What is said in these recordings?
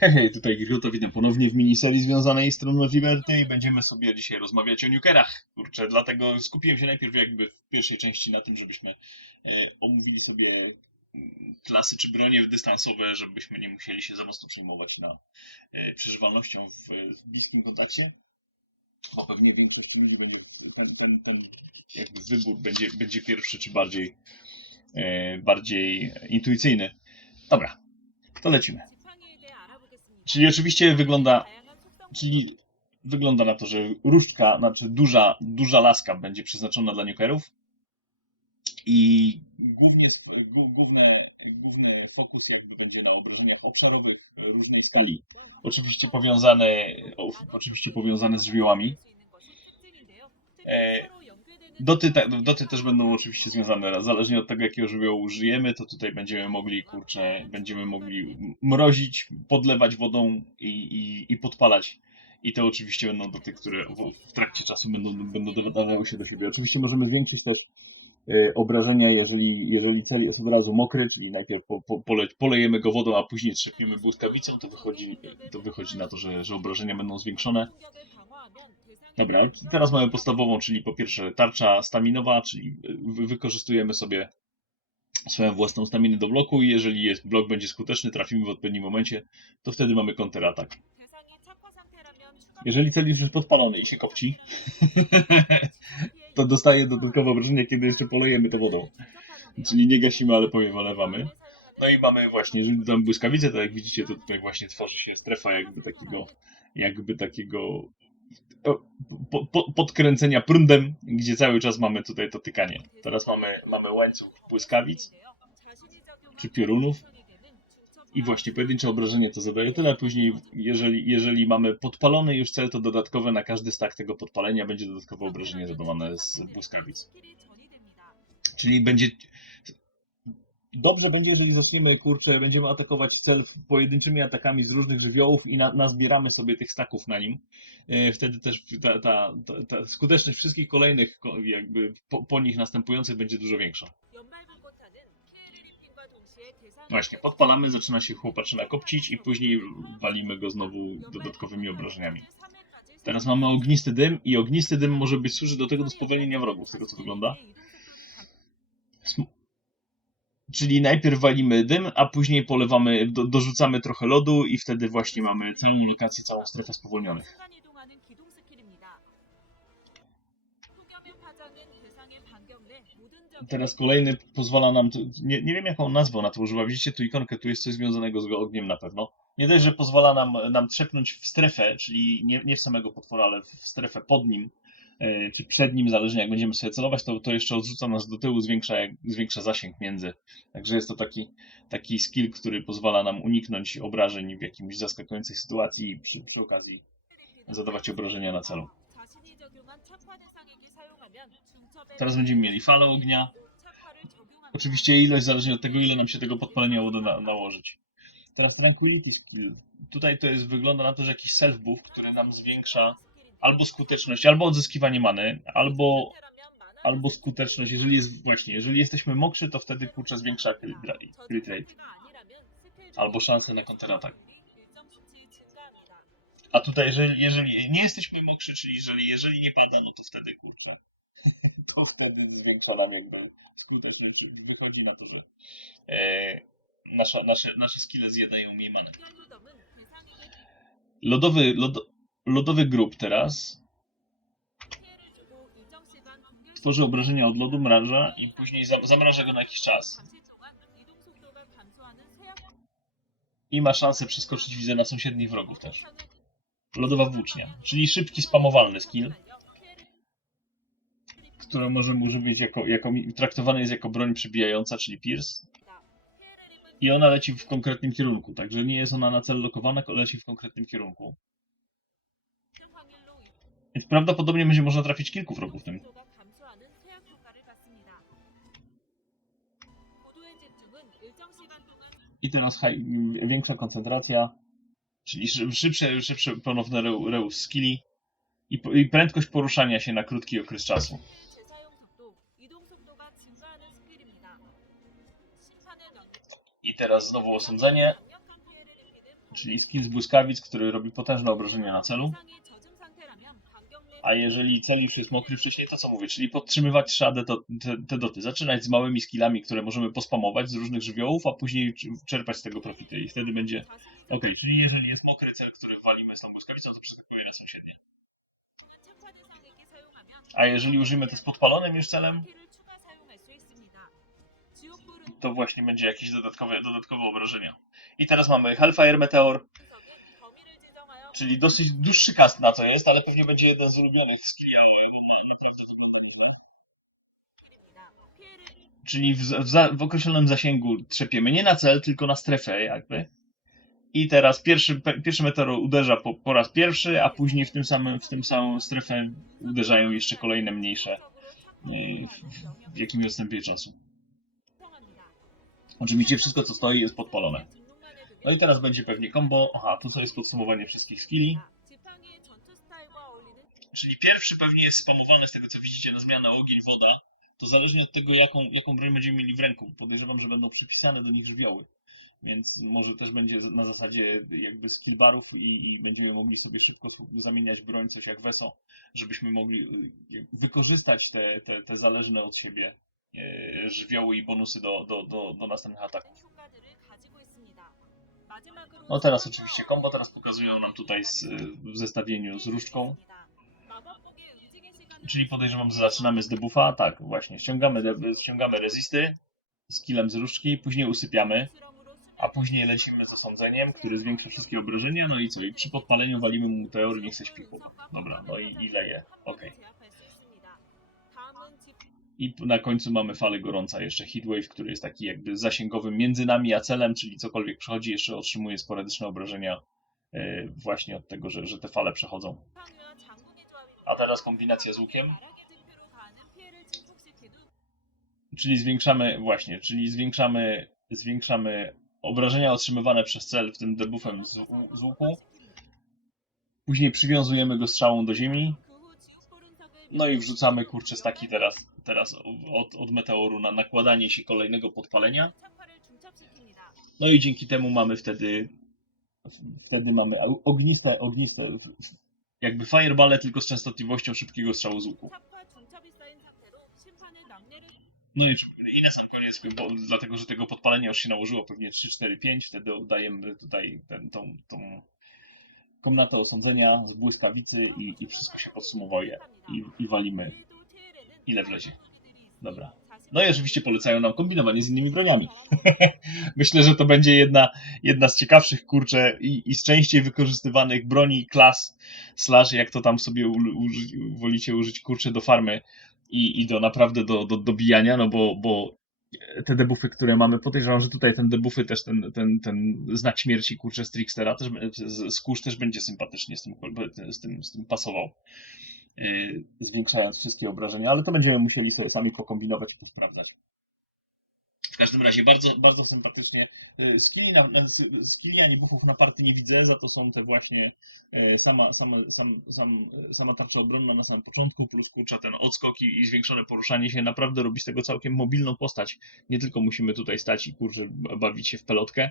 Hej, tutaj Girgoto, witam ponownie w miniserii związanej z Tron Liberty i będziemy sobie dzisiaj rozmawiać o nukerach. Kurczę, dlatego skupiłem się najpierw jakby w pierwszej części na tym, żebyśmy e, omówili sobie mm, klasy czy bronie dystansowe, żebyśmy nie musieli się za mocno przejmować na e, przeżywalnością w, w bliskim kontakcie. A pewnie większość ludzi będzie ten, ten, ten jakby wybór będzie, będzie pierwszy czy bardziej, e, bardziej intuicyjny. Dobra, to lecimy. Czyli oczywiście wygląda, Czyli wygląda na to, że różdżka, znaczy duża, duża laska będzie przeznaczona dla nukerów i głównie, główne, główny fokus jakby będzie na obrażeniach obszarowych różnej skali. Oczywiście powiązane, oczywiście powiązane z żywiołami. E, Doty, te, doty też będą oczywiście związane, zależnie od tego jakiego żywiołu użyjemy, to tutaj będziemy mogli, kurczę, będziemy mogli mrozić, podlewać wodą i, i, i podpalać. I to oczywiście będą doty, które w, trakcie czasu będą, będą dodawały się do siebie. Oczywiście możemy zwiększyć też e, obrażenia, jeżeli, jeżeli cel jest od razu mokry, czyli najpierw po, po, pole, polejemy go wodą, a później trzepiemy błyskawicą, to wychodzi, to wychodzi na to, że, że obrażenia będą zwiększone. Dobra, teraz mamy podstawową, czyli po pierwsze tarcza staminowa, czyli wy- wykorzystujemy sobie swoją własną staminę do bloku i jeżeli jest, blok będzie skuteczny, trafimy w odpowiednim momencie, to wtedy mamy kontratak. Jeżeli cel jest już podpalony i się kopci, to dostaje dodatkowe obrażenia, kiedy jeszcze polejemy to wodą. Czyli nie gasimy, ale powiem wylewamy. No i mamy właśnie, jeżeli dodamy błyskawicę, to jak widzicie, to tutaj właśnie tworzy się strefa jakby takiego, jakby takiego po, po, podkręcenia prądem, gdzie cały czas mamy tutaj to tykanie. Teraz mamy, mamy łańcuch błyskawic czy piorunów i właśnie pojedyncze obrażenie to zadaje tyle, później jeżeli, jeżeli mamy podpalony już cel, to dodatkowe na każdy stak tego podpalenia będzie dodatkowe obrażenie zadawane z błyskawic. Czyli będzie. Dobrze będzie, jeżeli zaczniemy, kurczę, będziemy atakować cel pojedynczymi atakami z różnych żywiołów i na, nazbieramy sobie tych staków na nim. E, Wtedy też ta, ta, ta, ta skuteczność wszystkich kolejnych, ko- jakby po, po nich następujących będzie dużo większa. Właśnie, podpalamy, zaczyna się chłopaczyna kopcić i później walimy go znowu dodatkowymi obrażeniami. Teraz mamy ognisty dym i ognisty dym może być służy do tego do spowolnienia wrogów, z tego co wygląda. Czyli najpierw walimy dym, a później polewamy, do, dorzucamy trochę lodu i wtedy właśnie mamy całą lokację, całą strefę spowolnionych. Teraz kolejny pozwala nam, nie, nie wiem jaką nazwę na to używa, widzicie tu ikonkę, tu jest coś związanego z ogniem na pewno. Nie dość, że pozwala nam, nam trzepnąć w strefę, czyli nie, nie w samego potwora, ale w strefę pod nim, czy przed nim, zależnie jak będziemy sobie celować, to, to jeszcze odrzuca nas do tyłu, zwiększa, zwiększa zasięg między. Także jest to taki, taki skill, który pozwala nam uniknąć obrażeń w jakimś zaskakującej sytuacji i przy, przy okazji zadawać obrażenia na celu. Teraz będziemy mieli falę ognia. Oczywiście ilość zależnie od tego, ile nam się tego podpalenia uda na, nałożyć. Teraz Tranquility Skill. Tutaj to jest, wygląda na to, że jakiś self-buff, który nam zwiększa albo skuteczność, albo odzyskiwanie many, albo, albo skuteczność, jeżeli jest właśnie, jeżeli jesteśmy mokrzy, to wtedy kurczę zwiększa crit ra- crit rate, albo szanse na kontratak. A tutaj, jeżeli, jeżeli nie jesteśmy mokrzy, czyli jeżeli, jeżeli nie pada, no to wtedy kurczę, to wtedy zwiększa nam jakby skuteczność. Wychodzi na to, że e, nasza, nasze, nasze skille zjadają mniej many. Lodowy, lodo, lodowy grób teraz tworzy obrażenia od lodu, mraża i później za, zamraża go na jakiś czas. I ma szansę przeskoczyć widzę na sąsiednich wrogów też. Lodowa włócznia, czyli szybki spamowalny skill, który może, być jako, jako, traktowany jest jako broń przebijająca, czyli pierce. I ona leci w konkretnym kierunku, także nie jest ona na cel lokowana, leci w konkretnym kierunku. Więc prawdopodobnie będzie można trafić kilku wrogów tym. I teraz większa koncentracja, czyli szy- szybsze, szybsze ponowne reu- reus skilli i, i prędkość poruszania się na krótki okres czasu. I teraz znowu osądzenie. czyli skill z błyskawic, który robi potężne obrażenia na celu. A jeżeli cel już jest mokry wcześniej, to co mówię? Czyli podtrzymywać szadę to, te, te doty. Zaczynać z małymi skillami, które możemy pospamować z różnych żywiołów, a później cz- czerpać z tego profity. I wtedy będzie. Ok, czyli jeżeli jest mokry cel, który walimy z tą błyskawicą, to przeskakuje na sąsiednie. A jeżeli użyjemy to z podpalonym już celem, to właśnie będzie jakieś dodatkowe, dodatkowe obrażenia. I teraz mamy Hellfire Meteor, czyli dosyć dłuższy cast na to jest, ale pewnie będzie jeden z ulubionych skilli. Czyli w, w, za, w określonym zasięgu trzepiemy nie na cel, tylko na strefę jakby. I teraz pierwszy, pierwszy meteor uderza po, po raz pierwszy, a później w tym samym, w tym samą strefę uderzają jeszcze kolejne mniejsze e, w, w jakimś odstępie czasu. Oczywiście wszystko co stoi jest podpalone. No i teraz będzie pewnie combo. Aha, tu co jest podsumowanie wszystkich skilli. Czyli pierwszy pewnie jest spamowany z tego co widzicie na zmianę ogień, woda. To zależnie od tego jaką, jaką broń będziemy mieli w ręku. Podejrzewam, że będą przypisane do nich żywioły. Więc może też będzie na zasadzie jakby skill barów i, i będziemy mogli sobie szybko zamieniać broń, coś jak Weso, żebyśmy mogli y, wykorzystać te, te, te zależne od siebie e, żywioły i bonusy do, do, do, do następnych ataków. No teraz oczywiście combo, teraz pokazują nam tutaj z, w zestawieniu z różdżką. Czyli podejrzewam, że zaczynamy z debuffa. Tak, właśnie. Ściągamy, ściągamy resisty z killem z różdżki, później usypiamy, a później lecimy z osądzeniem, który zwiększa wszystkie obrażenia. No i co? I przy podpaleniu walimy mu meteor i niech se śpi chłop. Dobra, no i, i leje. Okej. I na końcu mamy falę gorąca, jeszcze Heatwave, który jest taki jakby zasięgowym między nami a celem, czyli cokolwiek przechodzi, jeszcze otrzymuje sporadyczne obrażenia e, właśnie od tego, że, że te fale przechodzą. A teraz kombinacja z łukiem. Czyli zwiększamy, właśnie, czyli zwiększamy, zwiększamy obrażenia otrzymywane przez cel, w tym debuffem z, z łuku. Później przywiązujemy go strzałą do ziemi. No i wrzucamy kurczę staki teraz, teraz od, od meteoru na nakładanie się kolejnego podpalenia. No i dzięki temu mamy wtedy wtedy mamy ogniste, ogniste jakby fireball, tylko z częstotliwością szybkiego strzału z łuku. No i, i na sam koniec, bo, dlatego że tego podpalenia już się nałożyło pewnie 3, 4, 5, wtedy dajemy tutaj ten, tą, tą komnatę osądzenia z błyskawicy i, i wszystko się podsumowuje i, i walimy ile wlezie. Dobra. No i oczywiście polecają nam kombinowanie z innymi broniami. Myślę, że to będzie jedna, jedna z ciekawszych, kurczę, i, i z częściej wykorzystywanych broni, klas, slash, jak to tam sobie wolicie użyć, kurczę, do farmy i, i do naprawdę do, do dobijania, no bo, bo te debuffy, które mamy, podejrzewam, że tutaj ten debuffy też, ten, ten, ten znak śmierci, kurczę, z Trickstera, też, z, z kurz też będzie sympatycznie z tym, z tym, z tym pasował zwiększając wszystkie obrażenia, ale to będziemy musieli sobie sami pokombinować i sprawdzać. W każdym razie bardzo, bardzo sympatycznie. Skilli, na, na- ani buffów na party nie widzę, za to są te właśnie yy, sama, sama, sam, sam, sama tarcza obronna na samym początku, plus kurcza ten odskok i, i zwiększone poruszanie się naprawdę robi z tego całkiem mobilną postać. Nie tylko musimy tutaj stać i kurczę bawić się w pelotkę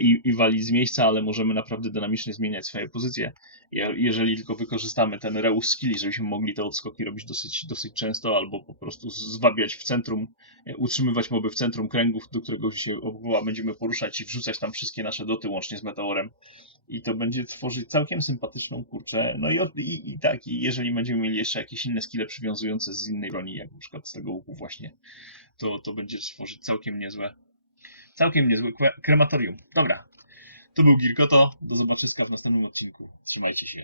i, i walić z miejsca, ale możemy naprawdę dynamicznie zmieniać swoje pozycje je- jeżeli tylko wykorzystamy ten reus skilli, żebyśmy mogli te odskoki robić dosyć, dosyć często, albo po prostu zwabiać w centrum, e, utrzymywać moby w centrum kręgów, do którego się będziemy poruszać i wrzucać tam wszystkie nasze doty łącznie z meteorem. I to będzie tworzyć całkiem sympatyczną kurczę. No i, i, i tak, i jeżeli będziemy mieli jeszcze jakieś inne skille przywiązujące z innej broni, jak na przykład z tego łuku właśnie, to, to będzie tworzyć całkiem niezłe, całkiem niezłe krematorium. Dobra, to był Girkoto. Do zobaczyska w następnym odcinku. Trzymajcie się.